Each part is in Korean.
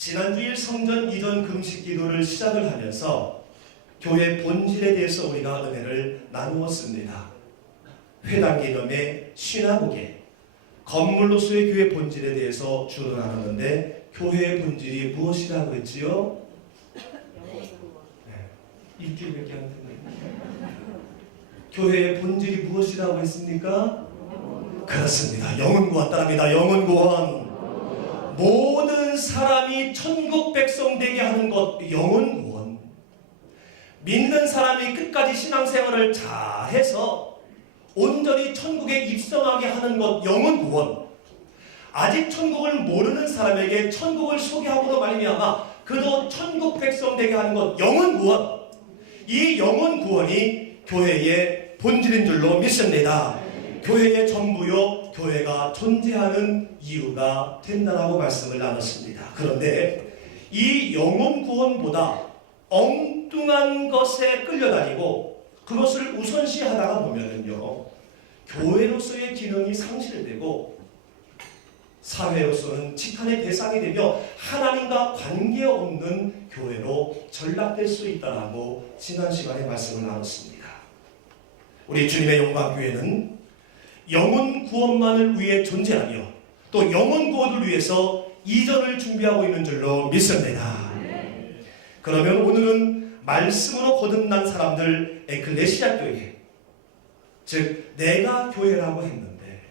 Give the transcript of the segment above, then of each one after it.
지난주일 성전 이전 금식 기도를 시작을 하면서 교회 본질에 대해서 우리가 은혜를 나누었습니다. 회당 개념의 신화국에 건물로서의 교회 본질에 대해서 주로 나눴는데 교회의 본질이 무엇이라고 했지요? 일주일밖에 안 됐네요. 교회의 본질이 무엇이라고 했습니까? 그렇습니다. 영혼구원 따릅니다. 영혼구원. 모든 사람이 천국 백성 되게 하는 것, 영혼구원. 믿는 사람이 끝까지 신앙생활을 잘해서 온전히 천국에 입성하게 하는 것, 영혼구원. 아직 천국을 모르는 사람에게 천국을 소개하고도 말미암아 그도 천국 백성 되게 하는 것, 영혼구원. 이 영혼구원이 교회의 본질인 줄로 믿습니다. 교회의 전부요, 교회가 존재하는 이유가 된다라고 말씀을 나눴습니다. 그런데 이 영혼구원보다 엉뚱한 것에 끌려다니고 그것을 우선시하다가 보면은요, 교회로서의 기능이 상실되고 사회로서는 직한의 대상이 되며 하나님과 관계없는 교회로 전락될 수 있다라고 지난 시간에 말씀을 나눴습니다. 우리 주님의 영광교회는 영혼 구원만을 위해 존재하며 또 영혼 구원을 위해서 이전을 준비하고 있는 줄로 믿습니다. 그러면 오늘은 말씀으로 거듭난 사람들 에클레시아 교회, 즉 내가 교회라고 했는데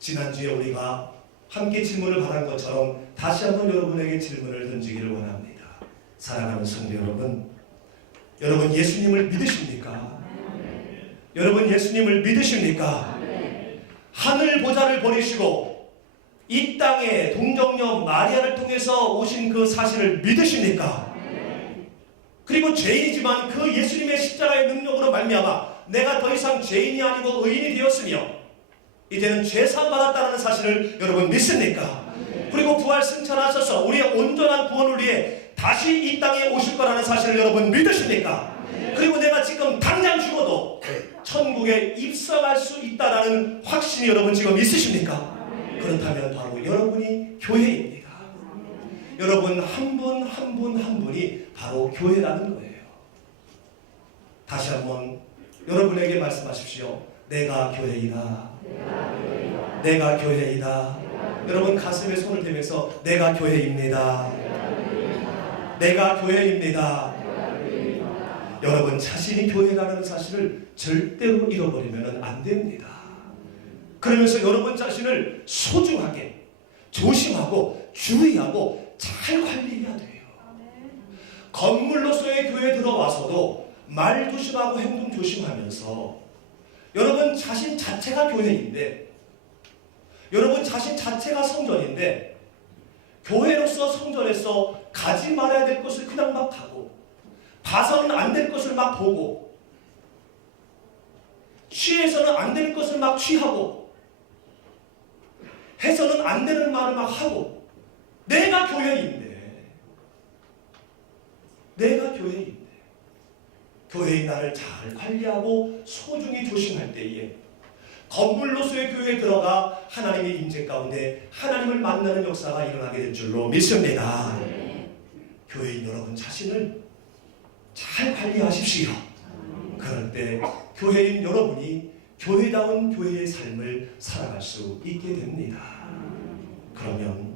지난주에 우리가 함께 질문을 받은 것처럼 다시 한번 여러분에게 질문을 던지기를 원합니다. 사랑하는 성도 여러분, 여러분 예수님을 믿으십니까? 여러분 예수님을 믿으십니까? 하늘 보좌를 버리시고 이 땅에 동정녀 마리아를 통해서 오신 그 사실을 믿으십니까? 그리고 죄인이지만 그 예수님의 십자가의 능력으로 말미암아 내가 더 이상 죄인이 아니고 의인이 되었으며 이제는 죄사함 받았다는 사실을 여러분 믿습니까? 그리고 부활 승천하셔서 우리의 온전한 구원을 위해 다시 이 땅에 오실 거라는 사실을 여러분 믿으십니까? 그리고 내가 지금 당장 죽어도 천국에 입성할 수 있다라는 확신이 여러분 지금 있으십니까? 그렇다면 바로 여러분이 교회입니다. 여러분 한 분 한 분 한 분이 바로 교회라는 거예요. 다시 한번 여러분에게 말씀하십시오. 내가 교회이다. 내가 교회이다. 여러분 가슴에 손을 대면서 내가 교회입니다. 내가 교회입니다. 여러분 자신이 교회라는 사실을 절대로 잃어버리면 안 됩니다. 그러면서 여러분 자신을 소중하게 조심하고 주의하고 잘 관리해야 돼요. 건물로서의 교회에 들어와서도 말 조심하고 행동 조심하면서 여러분 자신 자체가 교회인데, 여러분 자신 자체가 성전인데 교회로서 성전에서 가지 말아야 될 것을 그냥 막 하고 봐서는 안 될 것을 막 보고 취해서는 안 될 것을 막 취하고 해서는 안 되는 말을 막 하고 내가 교회인데 교회인 나를 잘 관리하고 소중히 조심할 때에 건물로서의 교회에 들어가 하나님의 임재 가운데 하나님을 만나는 역사가 일어나게 될 줄로 믿습니다. 교회인 여러분 자신을 잘 관리하십시오. 그럴 때 교회인 여러분이 교회다운 교회의 삶을 살아갈 수 있게 됩니다. 그러면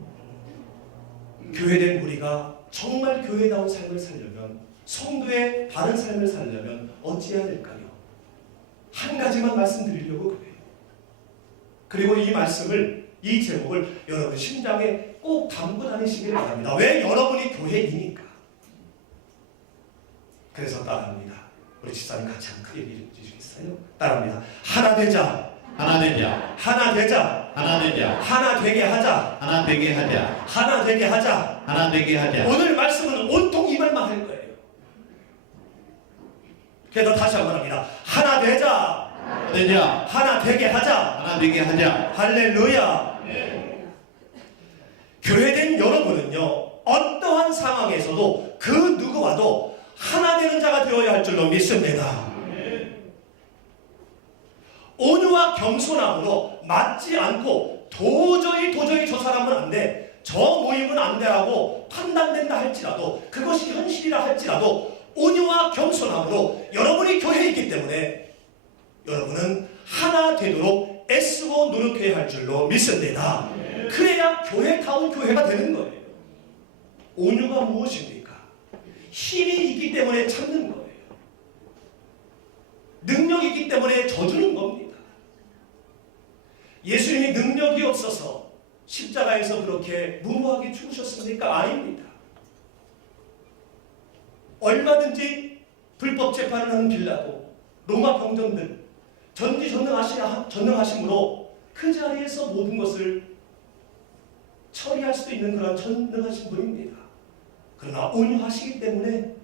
교회된 우리가 정말 교회다운 삶을 살려면, 성도의 바른 삶을 살려면 어찌해야 될까요? 한 가지만 말씀드리려고 그래요. 그리고 이 말씀을, 이 제목을 여러분 심장에 꼭 담고 다니시길 바랍니다. 왜? 여러분이 교회이니까. 그래서 따라합니다. 우리 집사님 같이 한번 크게 믿어주시겠어요? 따라합니다. 하나 되자. 하나 되자. 하나 되자. 하나 되자. 하나 되게 하자. 하나 되게 하자. 하나 되게 하자. 하나 되게 하자. 오늘 말씀은 온통 이 말만 할 거예요. 그래서 다시 한번 합니다. 하나 되자. 하나 되자. 하나 되게 하자. 하나 되게 하자. 할렐루야. 교회된 여러분은요, 어떠한 상황에서도 그 누구와도 하나 되는 자가 되어야 할 줄로 믿습니다. 온유와 겸손함으로 맞지 않고 도저히 저 사람은 안 돼, 저 모임은 안 돼 하고 판단된다 할지라도, 그것이 현실이라 할지라도 온유와 겸손함으로 여러분이 교회에 있기 때문에 여러분은 하나 되도록 애쓰고 노력해야 할 줄로 믿습니다. 그래야 교회다운 교회가 되는 거예요. 온유가 무엇입니까? 힘이 있기 때문에 참는 거예요. 능력이 있기 때문에 져주는 겁니다. 예수님이 능력이 없어서 십자가에서 그렇게 무모하게 죽으셨습니까? 아닙니다. 얼마든지 불법 재판을 하는 빌라도, 로마 병정들 전능하심으로 그 자리에서 모든 것을 처리할 수 있는 그런 전능하신 분입니다. 그러나 온유하시기 때문에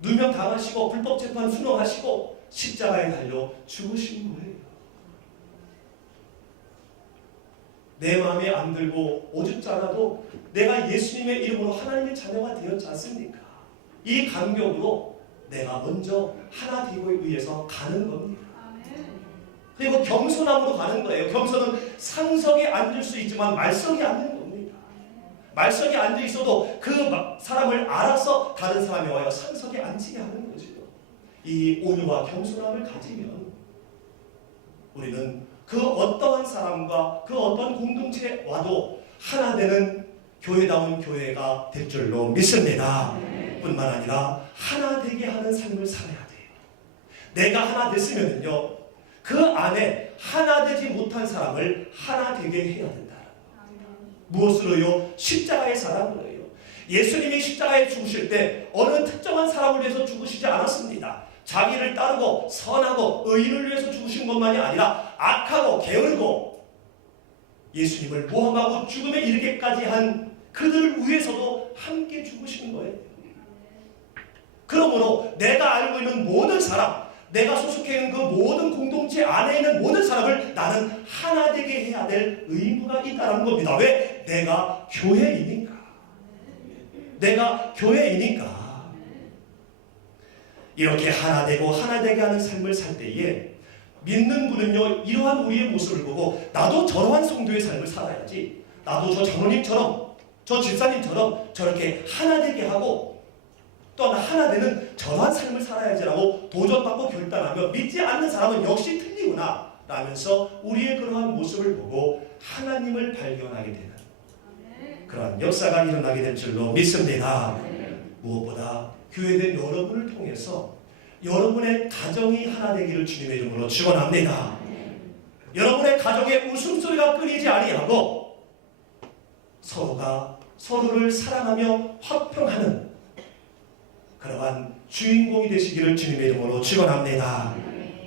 누명 당하시고 불법 재판 순응하시고 십자가에 달려 죽으신 거예요. 내 마음에 안 들고 오죽지 않아도 내가 예수님의 이름으로 하나님의 자녀가 되었지 않습니까? 이 감격으로 내가 먼저 하나 되고에 의해서 가는 겁니다. 그리고 겸손함으로 가는 거예요. 겸손은 상석에 앉을 수 있지만 말석에 앉는 겁니다. 말석에 앉아 있어도 그 사람을 알아서 다른 사람이 와요 상석에 앉히게 하는 거죠. 이 온유와 겸손함을 가지면 우리는 그 어떠한 사람과 그 어떤 공동체에 와도 하나 되는 교회다운 교회가 될 줄로 믿습니다. 뿐만 아니라 하나 되게 하는 삶을 살아야 돼요. 내가 하나 됐으면요, 그 안에 하나 되지 못한 사람을 하나 되게 해야 된다. 무엇으로요? 십자가의 사랑으로요. 예수님이 십자가에 죽으실 때 어느 특정한 사람을 위해서 죽으시지 않았습니다. 자기를 따르고 선하고 의인을 위해서 죽으신 것만이 아니라 악하고 게으르고 예수님을 모함하고 죽음에 이르게까지 한 그들을 위해서도 함께 죽으시는 거예요. 그러므로 내가 알고 있는 모든 사람, 내가 소속해 있는 그 모든 공동체 안에 있는 모든 사람을 나는 하나 되게 해야 될 의무가 있다는 겁니다. 왜? 내가 교회이니까. 내가 교회이니까. 이렇게 하나 되고 하나 되게 하는 삶을 살 때에 믿는 분은요, 이러한 우리의 모습을 보고 나도 저러한 성도의 삶을 살아야지, 나도 저 장로님처럼 저 집사님처럼 저렇게 하나 되게 하고 또 하나 되는 저러한 삶을 살아야지라고 도전받고 결단하며 믿지 않는 사람은 역시 틀리구나 라면서 우리의 그러한 모습을 보고 하나님을 발견하게 되는 그러한 역사가 일어나게 될 줄로 믿습니다. 무엇보다 교회된 여러분을 통해서 여러분의 가정이 하나 되기를 주님의 이름으로 축원합니다. 여러분의 가정에 웃음소리가 끊이지 아니하고 서로가 서로를 사랑하며 화평하는 그러한 주인공이 되시기를 주님의 이름으로 축원합니다.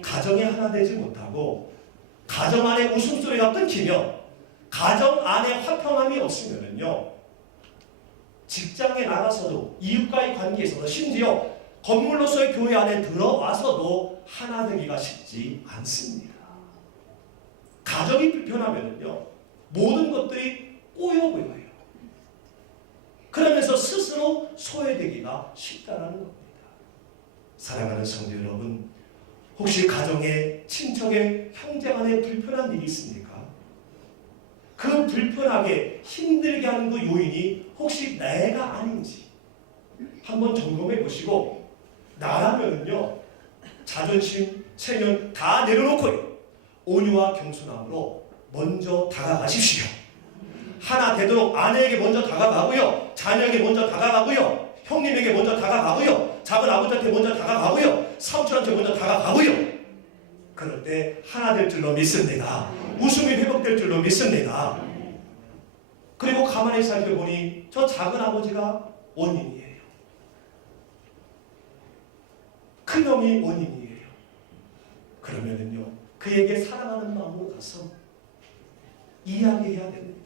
가정이 하나 되지 못하고 가정 안에 웃음소리가 끊기며 가정 안에 화평함이 없으면요, 직장에 나가서도 이웃과의 관계에서도 심지어 건물로서의 교회 안에 들어와서도 하나 되기가 쉽지 않습니다. 가정이 불편하면요, 모든 것들이 꼬여 보여요. 그러면서 스스로 소외되기가 쉽다는 겁니다. 사랑하는 성도 여러분, 혹시 가정에, 친척에, 형제간에 불편한 일이 있습니까? 그 불편하게 힘들게 하는 그 요인이 혹시 내가 아닌지 한번 점검해 보시고, 나라면요, 자존심, 체면 다 내려놓고 온유와 겸손함으로 먼저 다가가십시오. 하나 되도록 아내에게 먼저 다가가고요, 자녀에게 먼저 다가가고요, 형님에게 먼저 다가가고요, 작은 아버지한테 먼저 다가가고요, 삼촌한테 먼저 다가가고요. 그럴 때 하나 될 줄로 믿습니다. 웃음이 회복될 줄로 믿습니다. 그리고 가만히 살펴보니 저 작은 아버지가 원인이에요. 큰형이 원인이에요. 그러면은요, 그에게 사랑하는 마음으로 가서 이야기해야 됩니다.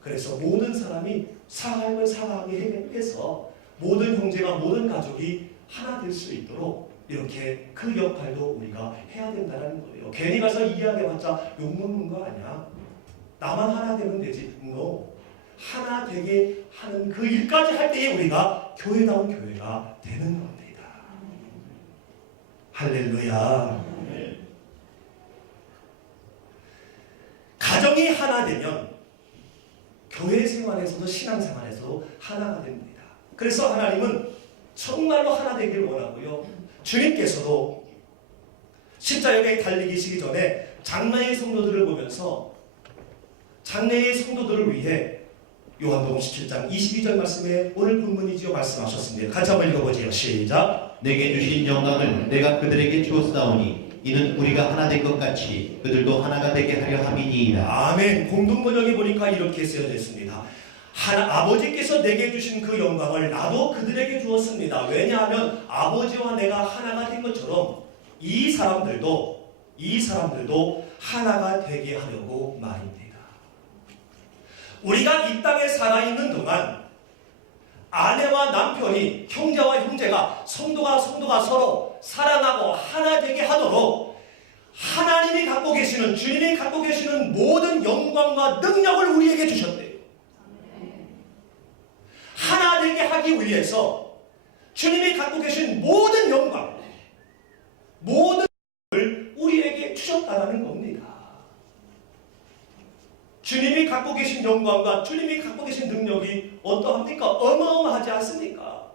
그래서 모든 사람이 사랑을 사랑하게 해서 모든 형제가, 모든 가족이 하나 될 수 있도록 이렇게 그 역할도 우리가 해야 된다는 거예요. 괜히 가서 이야기해봤자 욕먹는 거 아니야? 나만 하나 되면 되지. No. 하나 되게 하는 그 일까지 할 때에 우리가 교회다운 교회가 되는 겁니다. 할렐루야. 가정이 하나 되면 교회 생활에서도 신앙생활에서도 하나가 됩니다. 그래서 하나님은 정말로 하나 되기를 원하고요. 주님께서도 십자가에 달리기시기 전에 장래의 성도들을 보면서 장래의 성도들을 위해 요한복음 17장 22절 말씀에 오늘 본문이지요 말씀하셨습니다. 같이 한번 읽어보지요. 시작. 내게 주신 영광을 내가 그들에게 주었사오니 이는 우리가 하나 된 것 같이 그들도 하나가 되게 하려 함이니이다. 아멘. 공동번역에 보니까 이렇게 쓰여져 있습니다. 아버지께서 내게 주신 그 영광을 나도 그들에게 주었습니다. 왜냐하면 아버지와 내가 하나가 된 것처럼 이 사람들도 하나가 되게 하려고 말입니다. 우리가 이 땅에 살아있는 동안 아내와 남편이, 형제와 형제가, 성도가 서로 사랑하고 하나 되게 하도록 하나님이 갖고 계시는, 주님이 갖고 계시는 모든 영광과 능력을 우리에게 주셨대요. 하나 되게 하기 위해서 주님이 갖고 계신 모든 영광, 모든 걸 우리에게 주셨다는 겁니다. 주님이 갖고 계신 영광과 주님이 갖고 계신 능력이 어떠합니까? 어마어마하지 않습니까?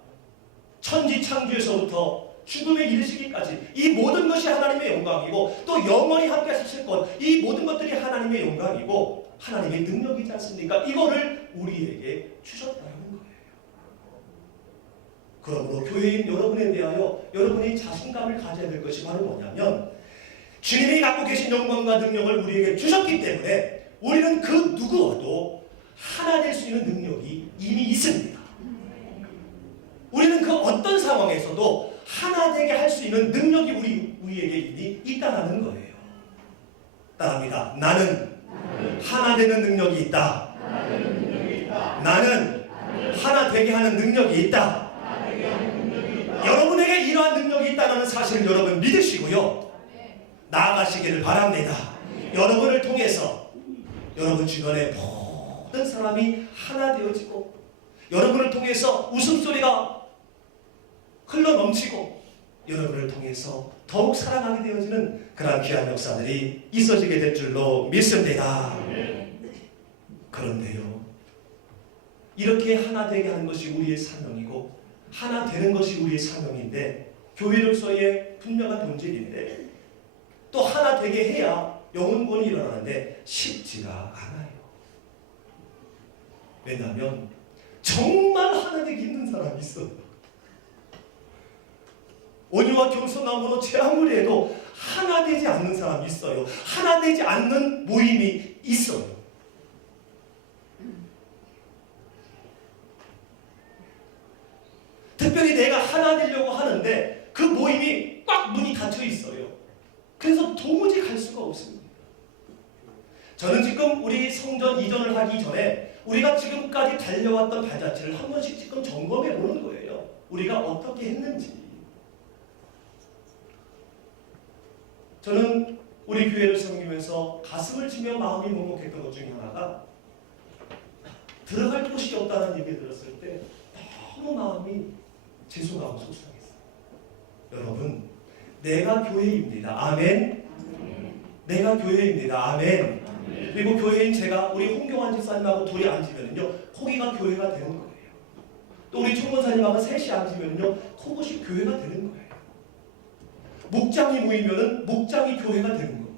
천지창조에서부터 죽음에 이르시기까지 이 모든 것이 하나님의 영광이고 또 영원히 함께 하실 것, 이 모든 것들이 하나님의 영광이고 하나님의 능력이지 않습니까? 이거를 우리에게 주셨다는 거예요. 그러므로 교회인 여러분에 대하여 여러분이 자신감을 가져야 될 것이 바로 뭐냐면 주님이 갖고 계신 영광과 능력을 우리에게 주셨기 때문에 우리는 그 누구와도 하나 될 수 있는 능력이 이미 있습니다. 우리는 그 어떤 상황에서도 하나 되게 할 수 있는 능력이 우리에게 이미 있다는 거예요. 따라합니다. 나는 하나 되는 능력이 있다. 나는 하나 되게 하는 능력이 있다. 여러분에게 이러한 능력이 있다는 사실을 여러분 믿으시고요. 나아가시기를 바랍니다. 여러분을 통해서 여러분 주변의 모든 사람이 하나 되어지고 여러분을 통해서 웃음소리가 흘러넘치고 여러분을 통해서 더욱 사랑하게 되어지는 그러한 귀한 역사들이 있어지게 될 줄로 믿습니다. 그런데요, 이렇게 하나 되게 하는 것이 우리의 사명이고 하나 되는 것이 우리의 사명인데 교회로서의 분명한 본질인데 또 하나 되게 해야 영혼권이 일어나는데 쉽지가 않아요. 왜냐하면 정말 하나 되기 힘든 사람이 있어요. 온유와 겸손함으로 제 아무리 해도 하나 되지 않는 사람이 있어요. 하나 되지 않는 모임이 있어요. 특별히 내가 하나 되려고 하는데 그 모임이 꽉 문이 닫혀 있어요. 그래서 도무지 갈 수가 없습니다. 저는 지금 우리 성전 이전을 하기 전에 우리가 지금까지 달려왔던 발자취를 한 번씩 지금 점검해 보는 거예요. 우리가 어떻게 했는지. 저는 우리 교회를 섬기면서 가슴을 치며 마음이 먹먹했던 것 중에 하나가 들어갈 곳이 없다는 얘기를 들었을 때 너무 마음이 죄송하고 속상했어요. 여러분, 내가 교회입니다. 아멘. 내가 교회입니다. 아멘. 그리고 교회인 제가 우리 홍경환 집사님하고 둘이 앉으면요 거기가 교회가 되는 거예요. 또 우리 총무사님하고 셋이 앉으면요 그것이 교회가 되는 거예요. 목장이 모이면은 목장이 교회가 되는 거고요.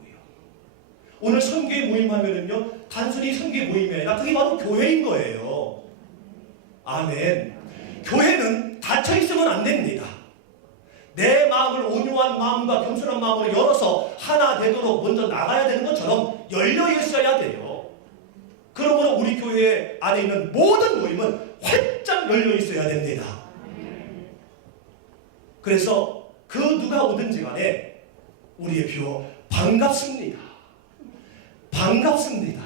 오늘 선교회 모임하면은요 단순히 선교회 모임이 아니라 그게 바로 교회인 거예요. 아멘. 교회는 닫혀 있으면 안 됩니다. 내 마음을 온유한 마음과 겸손한 마음으로 열어서 하나 되도록 먼저 나가야 되는 것처럼 열려 있어야 돼요. 그러므로 우리 교회 안에 있는 모든 모임은 활짝 열려 있어야 됩니다. 그래서 그 누가 오든지 간에 우리의 표 반갑습니다. 반갑습니다.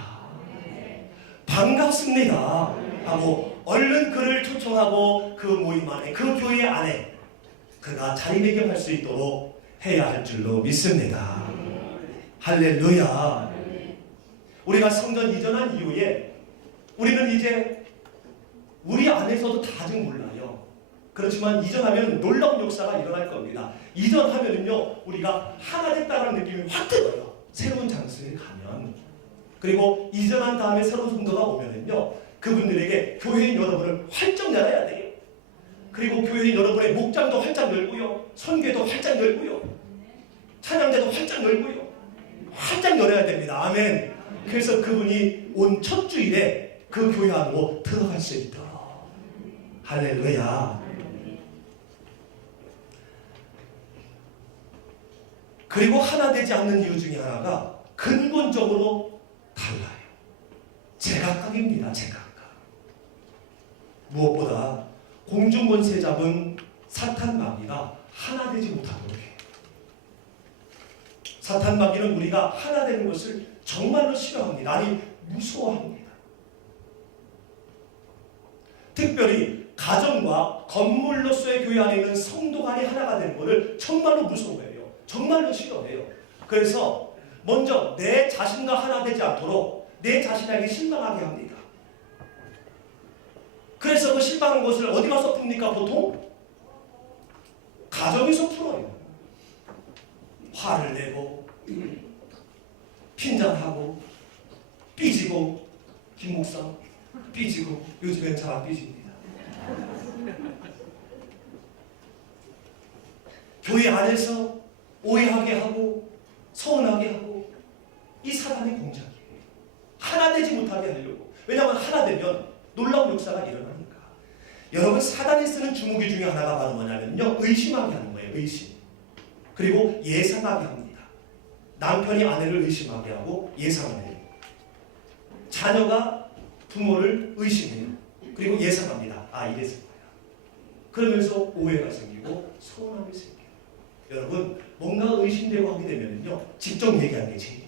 반갑습니다. 하고 얼른 그를 초청하고 그 모임 안에 그 교회 안에 그가 자리매김할 수 있도록 해야 할 줄로 믿습니다. 할렐루야. 우리가 성전 이전한 이후에 우리는 이제 우리 안에서도 다 아직 몰라요. 그렇지만 이전하면 놀라운 역사가 일어날 겁니다. 이전하면은요 우리가 하나 됐다는 느낌이 확 들어요. 새로운 장소에 가면. 그리고 이전한 다음에 새로운 성도가 오면은요 그분들에게 교회인 여러분을 활짝 열어야 돼요. 그리고 교회인 여러분의 목장도 활짝 열고요. 선교도 활짝 열고요. 찬양대도 활짝 열고요. 활짝 열어야 됩니다. 아멘. 그래서 그분이 온 첫 주일에 그 교회 안으로 들어갈 수 있도록. 할렐루야. 그리고 하나 되지 않는 이유 중에 하나가 근본적으로 달라요. 제각각입니다. 제각각. 무엇보다 공중권세 잡은 사탄 마귀가 하나 되지 못하도록 해요. 사탄 마귀는 우리가 하나 되는 것을 정말로 싫어합니다. 아니 무서워합니다. 특별히 가정과 건물로서의 교회 안에 있는 성도 간이 하나가 되는 것을 정말로 무서워해요. 정말로 싫어해요. 그래서 먼저 내 자신과 하나 되지 않도록 내 자신에게 실망하게 합니다. 그래서 그 실망한 것을 어디 가서 풉니까? 보통 가정에서 풀어요. 화를 내고 핀잔하고 삐지고, 김 목사 삐지고, 요즘엔 잘 안 삐집니다. 교회 안에서 오해하게 하고 서운하게 하고, 이 사단의 공작이에요. 하나 되지 못하게 하려고. 왜냐하면 하나 되면 놀라운 역사가 일어나니까. 여러분, 사단이 쓰는 주무기 중에 하나가 바로 뭐냐면요, 의심하게 하는 거예요. 의심. 그리고 예상하게 합니다. 남편이 아내를 의심하게 하고 예상해요. 자녀가 부모를 의심해요. 그리고 예상합니다. 아, 이래서 거야. 그러면서 오해가 생기고 서운함이 생겨요. 여러분, 뭔가 의심되고 하게 되면요, 직접 얘기하는 게 제일이에요.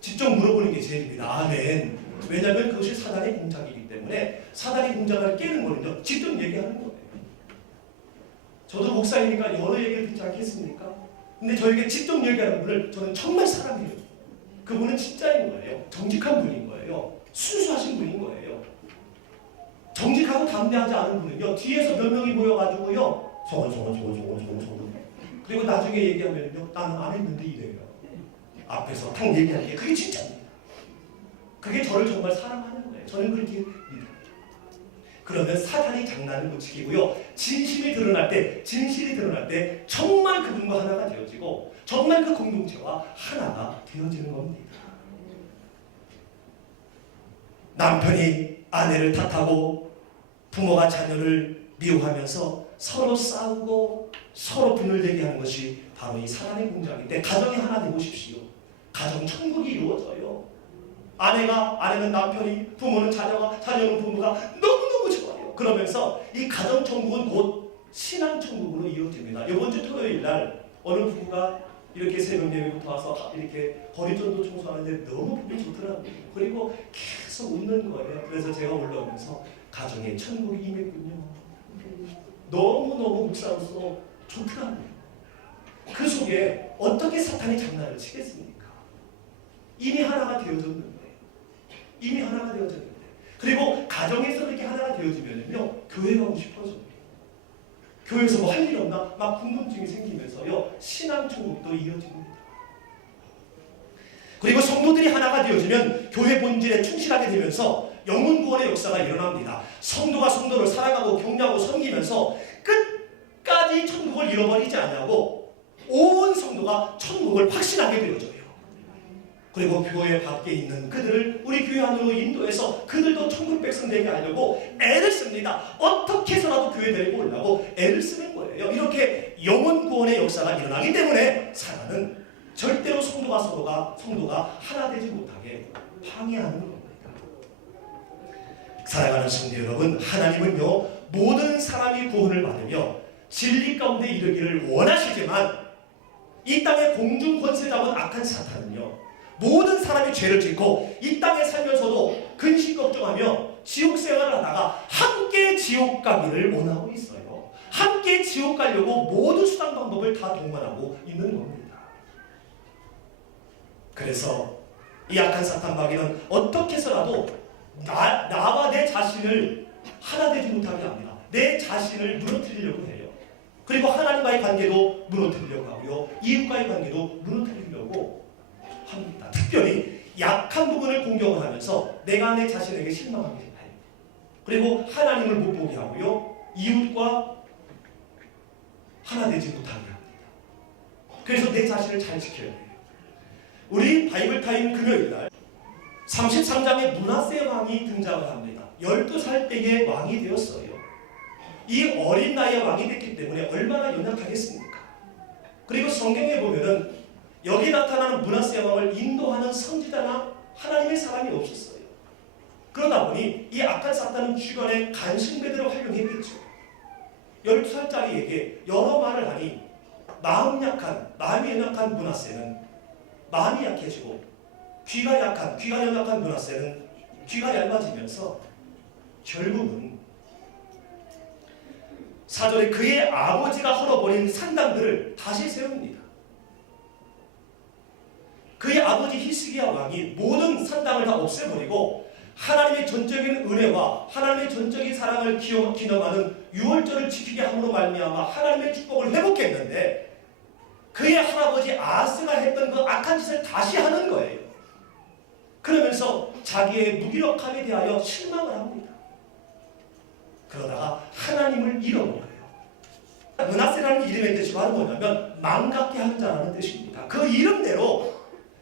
직접 물어보는 게 제일입니다. 아멘. 왜냐하면 그것이 사단의 공작이기 때문에 사단의 공작을 깨는 거는요, 직접 얘기하는 거예요. 저도 목사이니까 여러 얘기를 듣지 않겠습니까? 근데 저에게 직접 얘기하는 분을 저는 정말 사랑해요. 그분은 진짜인 거예요. 정직한 분인 거예요. 순수하신 분인 거예요. 정직하고 담대하지 않은 분은요, 뒤에서 몇 명이 모여가지고요, 소곤 그리고 나중에 얘기하면요, 나는 안 했는데 이래요. 앞에서 탁 얘기하는 게 그게 진짜입니다. 그게 저를 정말 사랑하는 거예요. 저는 그렇게 믿어요. 그러면 사탄이 장난을 못 치고요, 진실이 드러날 때 정말 그분과 하나가 되어지고 정말 그 공동체와 하나가 되어지는 겁니다. 남편이 아내를 탓하고 부모가 자녀를 미워하면서 서로 싸우고 서로 분을 내게 하는 것이 바로 이 사단의 공작인데, 가정이 하나 되보십시오. 가정 천국이 이루어져요. 아내는 남편이, 부모는 자녀가, 자녀는 부모가 너무너무 좋아요. 그러면서 이 가정 천국은 곧 신앙 천국으로 이어집니다. 이번 주 토요일 날 어느 부부가 이렇게 새벽 예배부터 와서 이렇게 거리전도 청소하는데 너무 보기 좋더라고요. 그리고 계속 웃는 거예요. 그래서 제가 올라오면서 가정에 천국이 임했군요. 너무너무 목사로서 좋더라고요. 그 속에 어떻게 사탄이 장난을 치겠습니까? 이미 하나가 되어졌는데. 그리고 가정에서 그렇게 하나가 되어지면요, 교회 가고 싶어져요. 교회에서 뭐 할 일 없나? 막 궁금증이 생기면서요, 신앙 천국도 이어집니다. 그리고 성도들이 하나가 되어지면 교회 본질에 충실하게 되면서 영혼 구원의 역사가 일어납니다. 성도가 성도를 사랑하고 격려하고 섬기면서 끝까지 천국을 잃어버리지 않냐고 온 성도가 천국을 확신하게 되어져요. 그리고 교회 밖에 있는 그들을 우리 교회 안으로 인도해서 그들도 천국 백성 되게 하려고 애를 씁니다. 어떻게 해서라도 교회 데리고 오려고 애를 쓰는 거예요. 이렇게 영혼 구원의 역사가 일어나기 때문에 사단은 절대로 성도가 하나 되지 못하게 방해하는 겁니다. 사랑하는 성도 여러분, 하나님은요, 모든 사람이 구원을 받으며 진리 가운데 이르기를 원하시지만 이 땅에 공중 권세 잡은 악한 사탄은요, 모든 사람이 죄를 짓고 이 땅에 살면서도 근심 걱정하며 지옥 생활을 하다가 함께 지옥 가기를 원하고 있어요. 함께 지옥 가려고 모든 수단 방법을 다 동원하고 있는 겁니다. 그래서 이 악한 사탄 마귀는 어떻게 해서라도 나와 내 자신을 하나 되지 못하게 합니다. 내 자신을 무너뜨리려고 해요. 그리고 하나님과의 관계도 무너뜨리려고 하고요, 이웃과의 관계도 무너뜨리려고 합니다. 특별히 약한 부분을 공격을 하면서 내가 내 자신에게 실망하게 해요. 그리고 하나님을 못 보게 하고요. 이웃과 하나 되지 못하게 합니다. 그래서 내 자신을 잘 지켜야 돼요. 우리 바이블타임 금요일날 33장에 므낫세 왕이 등장을 합니다. 12살 때에 왕이 되었어요. 이 어린 나이에 왕이 됐기 때문에 얼마나 연약하겠습니까? 그리고 성경에 보면은 여기 나타나는 므낫세 왕을 인도하는 선지자나 하나님의 사람이 없었어요. 그러다 보니 이 악한 사탄은 주변에 간신배들을 활용했겠죠. 12살짜리에게 여러 말을 하니 마음이 연약한 므낫세는 마음이 약해지고 귀가 연약한 므낫세는 귀가 얇아지면서 결국은 4절에 그의 아버지가 헐어버린 산당들을 다시 세웁니다. 그의 아버지 히스기야 왕이 모든 산당을 다 없애버리고 하나님의 전적인 은혜와 하나님의 전적인 사랑을 기념하는 유월절을 지키게 함으로 말미암아 하나님의 축복을 회복했는데 그의 할아버지 아하스가 했던 그 악한 짓을 다시 하는 거예요. 그러면서 자기의 무기력함에 대하여 실망을 합니다. 그러다가 하나님을 잃어버려요. 므낫세라는 이름의 뜻이 바로 뭐냐면 망각케 하는 자라는 뜻입니다. 그 이름대로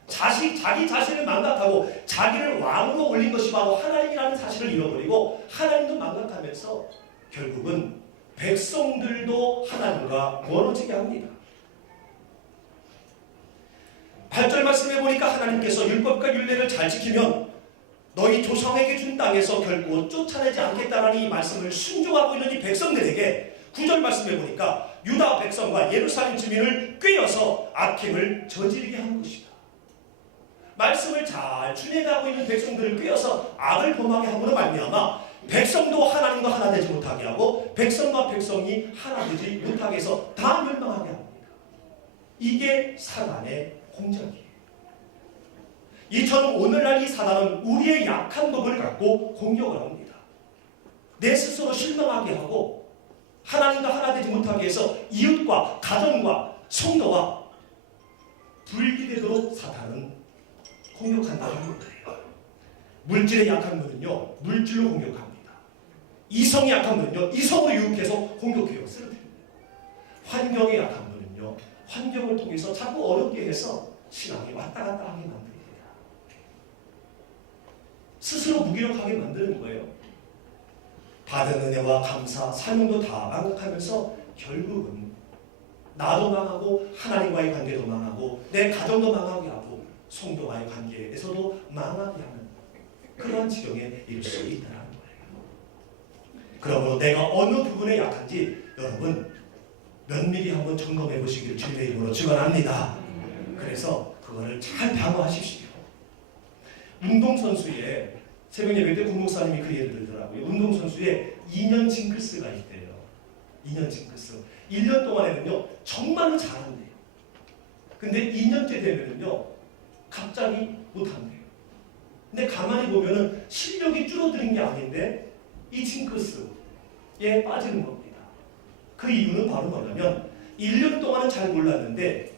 자기 자신을 망각하고 자기를 왕으로 올린 것이 바로 하나님이라는 사실을 잃어버리고 하나님도 망각하면서 결국은 백성들도 하나님과 멀어지게 합니다. 8절 말씀해 보니까 하나님께서 율법과 율례를 잘 지키면 너희 조상에게 준 땅에서 결코 쫓아내지 않겠다라는 이 말씀을 순종하고 있는 이 백성들에게 9절 말씀해 보니까 유다 백성과 예루살렘 주민을 꿰어서 악행을 저지르게 한 것이다. 말씀을 잘 준행하고 있는 백성들을 꿰어서 악을 범하게 함으로 말미암아 백성도 하나님과 하나 되지 못하게 하고 백성과 백성이 하나 되지 못하게 해서 다 멸망하게 합니다. 이게 사단의 공작이에요. 이처럼 오늘날 이 사단은 우리의 약한 법을 갖고 공격을 합니다. 내 스스로 실망하게 하고 하나님과 하나 되지 못하게 해서 이웃과 가정과 성도와 불기되도록 사단은 공격한다는 거예요. 물질에 약한 분은요, 물질로 공격합니다. 이성이 약한 분은요, 이성으로 유혹해서 공격해요. 쓰러뜨립니다. 환경에 약한 분은요, 환경을 통해서 자꾸 어렵게 해서 신앙이 왔다 갔다 하게 만듭니다. 스스로 무기력하게 만드는 거예요. 받은 은혜와 감사, 사명도 다 망각하면서 결국은 나도 망하고 하나님과의 관계도 망하고 내 가정도 망하게 하고 성도와의 관계에서도 망하게 하는 그러한 지경에 이를 수 있다는 거예요. 그러므로 내가 어느 부분에 약한지 여러분 면밀히 한번 점검해 보시길 주님의 이름으로 축원합니다. 그래서 그거를 잘 방어하십시오. 운동선수의 새벽 예배 때 국목사님이 그 예를 들더라고요. 운동선수의 2년 징크스가 있대요. 2년 징크스. 1년 동안에는요 정말로 잘한대요. 근데 2년째 되면은요 갑자기 못한대요. 근데 가만히 보면은 실력이 줄어드는 게 아닌데 이 징크스에 빠지는 겁니다. 그 이유는 바로 뭐냐면 1년 동안은 잘 몰랐는데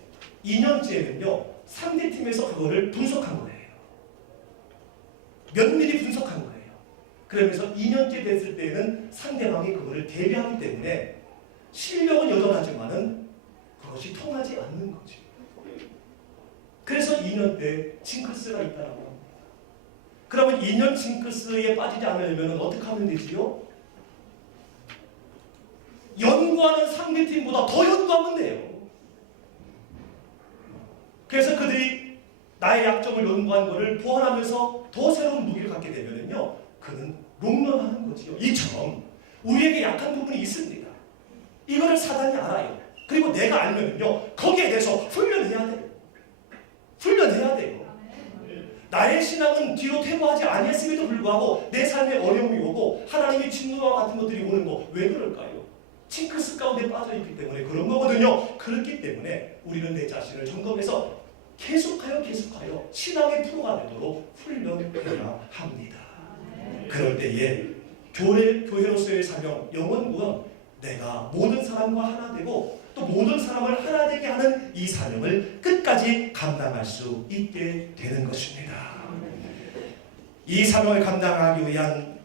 2년째는요 상대팀에서 그거를 분석한 거예요. 면밀히 분석한 거예요. 그러면서 2년째 됐을 때는 상대방이 그거를 대비하기 때문에 실력은 여전하지만은 그것이 통하지 않는 거지. 그래서 2년 때 징크스가 있다라고 합니다. 그러면 2년 징크스에 빠지지 않으려면 어떻게 하면 되지요? 연구하는 상대팀보다 더 연구하면 돼요. 그래서 그들이 나의 약점을 연구한 것을 보완하면서 더 새로운 무기를 갖게 되면요, 그는 롱런하는 거지요. 이처럼 우리에게 약한 부분이 있습니다. 이거를 사단이 알아요. 그리고 내가 알면요, 거기에 대해서 훈련해야 돼요. 훈련해야 돼요. 나의 신앙은 뒤로 퇴보하지 아니했음에도 불구하고 내 삶에 어려움이 오고 하나님의 진노와 같은 것들이 오는 거 왜 그럴까요? 징크스 가운데 빠져있기 때문에 그런 거거든요. 그렇기 때문에 우리는 내 자신을 점검해서 계속하여 신앙의 프로가 되도록 훈련해야 합니다. 그럴 때에 교회로서의 사명, 영원구원, 내가 모든 사람과 하나 되고 또 모든 사람을 하나 되게 하는 이 사명을 끝까지 감당할 수 있게 되는 것입니다. 이 사명을 감당하기 위한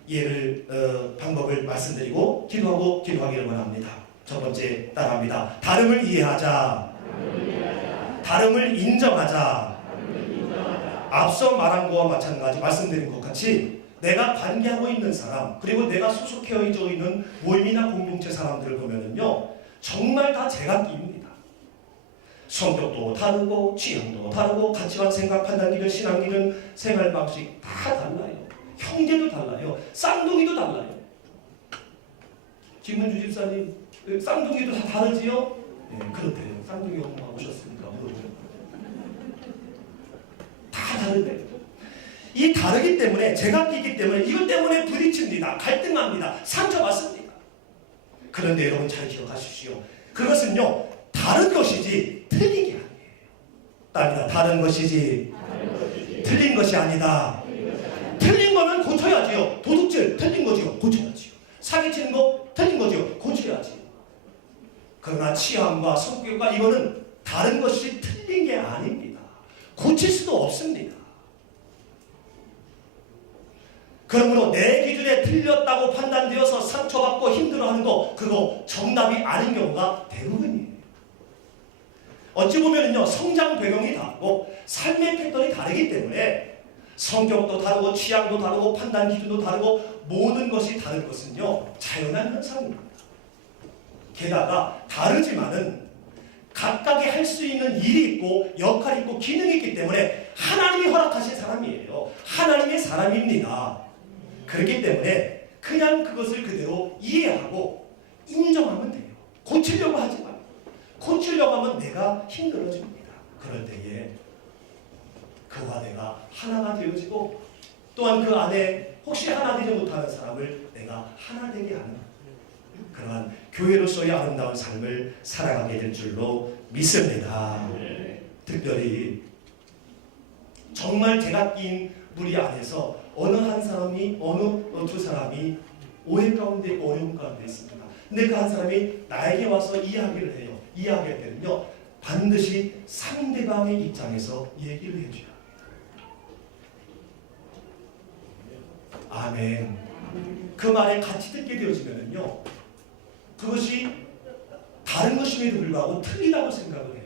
방법을 말씀드리고 기도하기를 원합니다. 첫 번째 따라합니다. 다름을 이해하자. 다름을 인정하자. 앞서 말한 것과 마찬가지 말씀드린 것 같이 내가 관계하고 있는 사람 그리고 내가 소속해 있는 모임이나 공동체 사람들을 보면은요 정말 다 제각기입니다. 성격도 다르고 취향도 다르고 가치관 생각 판단 기준 신앙 기준 생활 방식 다 달라요. 형제도 달라요. 쌍둥이도 달라요. 김은주 집사님 쌍둥이도 다 다르지요? 네, 그렇대요. 쌍둥이 엄마 오셨으니까 물어보죠. 다 다른데 이 다르기 때문에 제각기이기 때문에 이것 때문에 부딪힙니다. 갈등합니다. 상처받습니다. 그런데 여러분 잘 기억하십시오. 그것은요 다른 것이지 틀린 게 아니에요. 답니다. 다른 것이지 틀린 것이 아니다. 틀린 거는 고쳐야지요. 도둑질 틀린 거지요. 고쳐야지요. 사기치는 거 틀린 거지요. 고쳐야지요. 그러나 취향과 성격과 이거는 다른 것이 틀린 게 아닙니다. 고칠 수도 없습니다. 그러므로 내 기준에 틀렸다고 판단되어서 상처받고 힘들어하는 거 그거 정답이 아닌 경우가 대부분이에요. 어찌 보면요 성장 배경이 다르고 삶의 패턴이 다르기 때문에 성격도 다르고 취향도 다르고 판단 기준도 다르고 모든 것이 다른 것은요 자연한 현상입니다. 게다가 다르지만은 각각의 할 수 있는 일이 있고 역할이 있고 기능이 있기 때문에 하나님이 허락하신 사람이에요. 하나님의 사람입니다. 그렇기 때문에 그냥 그것을 그대로 이해하고 인정하면 돼요. 고치려고 하지 말고. 고치려고 하면 내가 힘들어집니다. 그럴 때에 그와 내가 하나가 되어지고 또한 그 안에 혹시 하나 되지 못하는 사람을 내가 하나 되게 하는 그러한 교회로서의 아름다운 삶을 살아가게 될 줄로 믿습니다. 특별히 정말 제각기인 무리 안에서 어느 한 사람이 어느 두 사람이 오해 가운데 어려움 가운데 있습니다. 근데 그 한 사람이 나에게 와서 이야기를 해요. 이야기할 때는요 반드시 상대방의 입장에서 얘기를 해줘야 합니다. 아멘. 그 말에 같이 듣게 되어지면은요 그것이 다른 것임에도 불구하고 틀리다고 생각을 해요.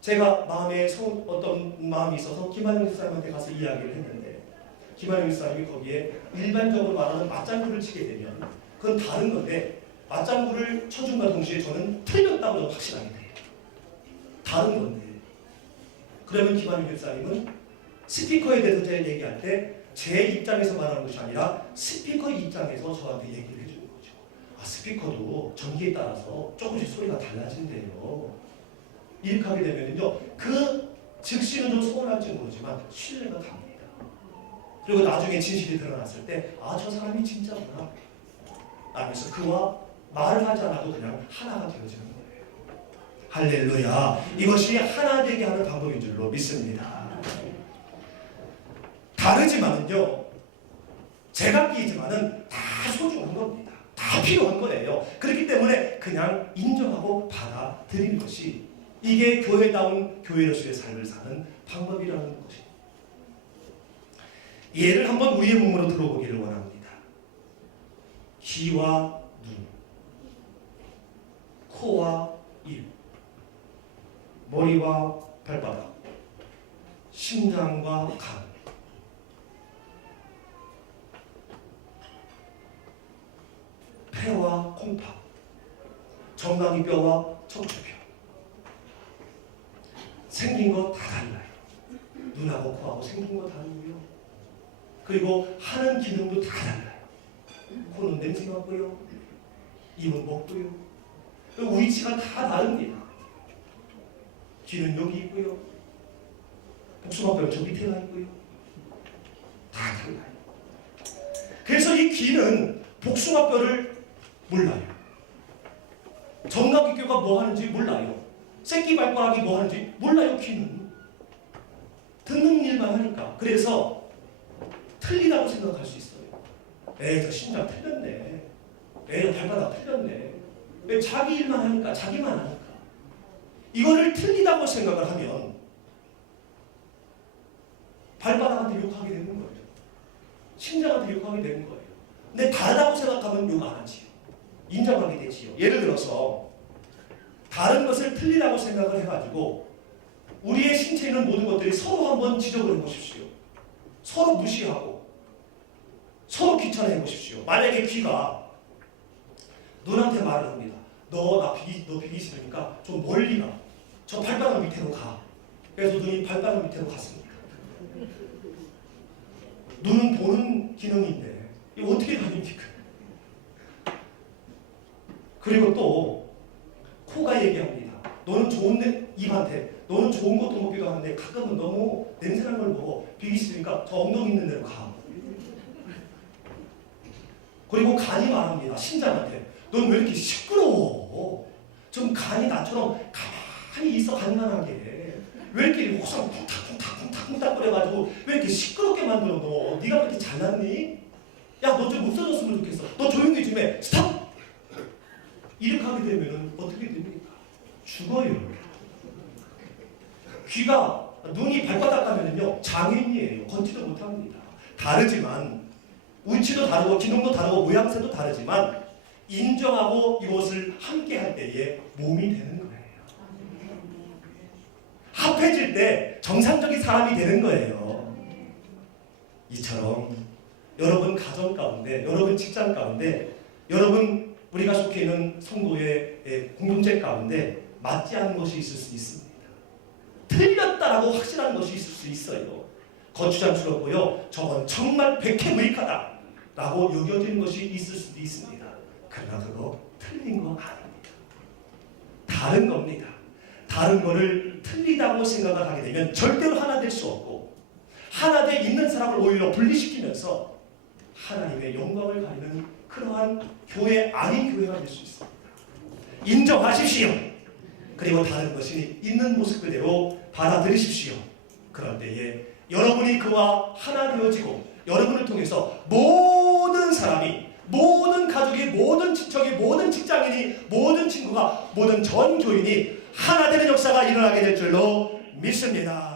제가 마음에 어떤 마음이 있어서 김한영 집사님한테 가서 이야기를 했는데 김한영 집사님이 거기에 일반적으로 말하는 맞장구를 치게 되면 그건 다른 건데 맞장구를 쳐준과 동시에 저는 틀렸다고 저는 확신하게 돼요. 다른 건데 그러면 김한영 집사님은 스피커에 대해서 제가 얘기할 때 제 입장에서 말하는 것이 아니라 스피커 입장에서 저한테 얘기를 해주는 거죠. 아 스피커도 전기에 따라서 조금씩 소리가 달라진대요. 이렇게 하게 되면요 그 즉시는 좀 서운할지 모르지만 신뢰가 갑니다. 그리고 나중에 진실이 드러났을 때 아 저 사람이 진짜구나 하면서 그와 말을 하지 않아도 그냥 하나가 되어지는 거예요. 할렐루야. 이것이 하나 되게 하는 방법인 줄로 믿습니다. 다르지만은요 제각기이지만은 다 소중한 겁니다. 다 필요한 거예요. 그렇기 때문에 그냥 인정하고 받아들이는 것이 이게 교회다운 교회로서의 삶을 사는 방법이라는 것입니다. 예를 한번 우리의 몸으로 들어보기를 원합니다. 귀와 눈, 코와 입, 머리와 발바닥, 심장과 간, 폐와 콩팥, 정강이뼈와 척추뼈. 생긴 거 다 달라요. 눈하고 코하고 생긴 거 다르고요. 그리고 하는 기능도 다 달라요. 코는 냄새 맡고요. 입은 먹고요. 그리고 위치가 다 다릅니다. 귀는 여기 있고요. 복숭아뼈는 저 밑에가 있고요. 다 달라요. 그래서 이 귀는 복숭아뼈를 몰라요. 정강이뼈가 뭐 하는지 몰라요. 새끼발가락이 뭐 하는지 몰라요. 귀는 듣는 일만 하니까. 그래서 틀리다고 생각할 수 있어요. 에이 저 심장 틀렸네. 에이 발바닥 틀렸네. 왜 자기 일만 하니까 자기만 하니까. 이거를 틀리다고 생각을 하면 발바닥한테 욕하게 되는 거예요. 심장한테 욕하게 되는 거예요. 근데 다르다고 생각하면 욕 안 하지요. 인정하게 되지요. 예를 들어서 다른 것을 틀리다고 생각을 해가지고 우리의 신체에 있는 모든 것들이 서로 한번 지적을 해보십시오. 서로 무시하고 서로 귀찮아 해보십시오. 만약에 귀가 눈한테 말을 합니다. 너 비기 싫으니까 좀 멀리 가. 저 발바닥 밑으로 가. 그래서 눈이 발바닥 밑으로 갔습니다. 눈은 보는 기능인데 이거 어떻게 다닙니까? 그리고 또 코가 얘기합니다. 너는 좋은 입한테 너는 좋은 것도 먹기도 하는데 가끔은 너무 냄새나는 걸 먹어. 비기 싫으니까 저 엉덩이 있는 데로 가. 그리고 간이 말합니다. 심장한테 넌 왜 이렇게 시끄러워? 좀 간이 나처럼 가만히 있어 간만하게. 왜 이렇게 호상 쿵탁쿵탁 거려가지고 왜 이렇게 시끄럽게 만들어 너? 네가 그렇게 잘났니? 야 너 좀 없어졌으면 좋겠어. 너 조용히 좀 해. 스탑! 이렇게 하게 되면 어떻게 됩니까? 죽어요. 귀가 눈이 발바닥 가면은요 장애인이에요. 걷지도 못합니다. 다르지만 위치도 다르고 기능도 다르고 모양새도 다르지만 인정하고 이것을 함께 할 때에 몸이 되는 거예요. 합해질 때 정상적인 사람이 되는 거예요. 이처럼 여러분 가정 가운데, 여러분 직장 가운데, 여러분 우리가 속해 있는 성도의 공동체 가운데 맞지 않은 것이 있을 수 있습니다. 틀렸다라고 확신하는 것이 있을 수 있어요. 거추장스럽고요. 저건 정말 백해무익하다 라고 여겨지는 것이 있을 수도 있습니다. 그러나 그거 틀린 거 아닙니다. 다른 겁니다. 다른 거를 틀리다고 생각을 하게 되면 절대로 하나 될 수 없고 하나 돼 있는 사람을 오히려 분리시키면서 하나님의 영광을 가리는 그러한 교회 아닌 교회가 될 수 있습니다. 인정하십시오. 그리고 다른 것이 있는 모습 그대로 받아들이십시오. 그럴 때에 여러분이 그와 하나 되어지고 여러분을 통해서 모든 사람이, 모든 가족이, 모든 친척이, 모든 직장인이, 모든 친구가, 모든 전 교인이 하나 되는 역사가 일어나게 될 줄로 믿습니다.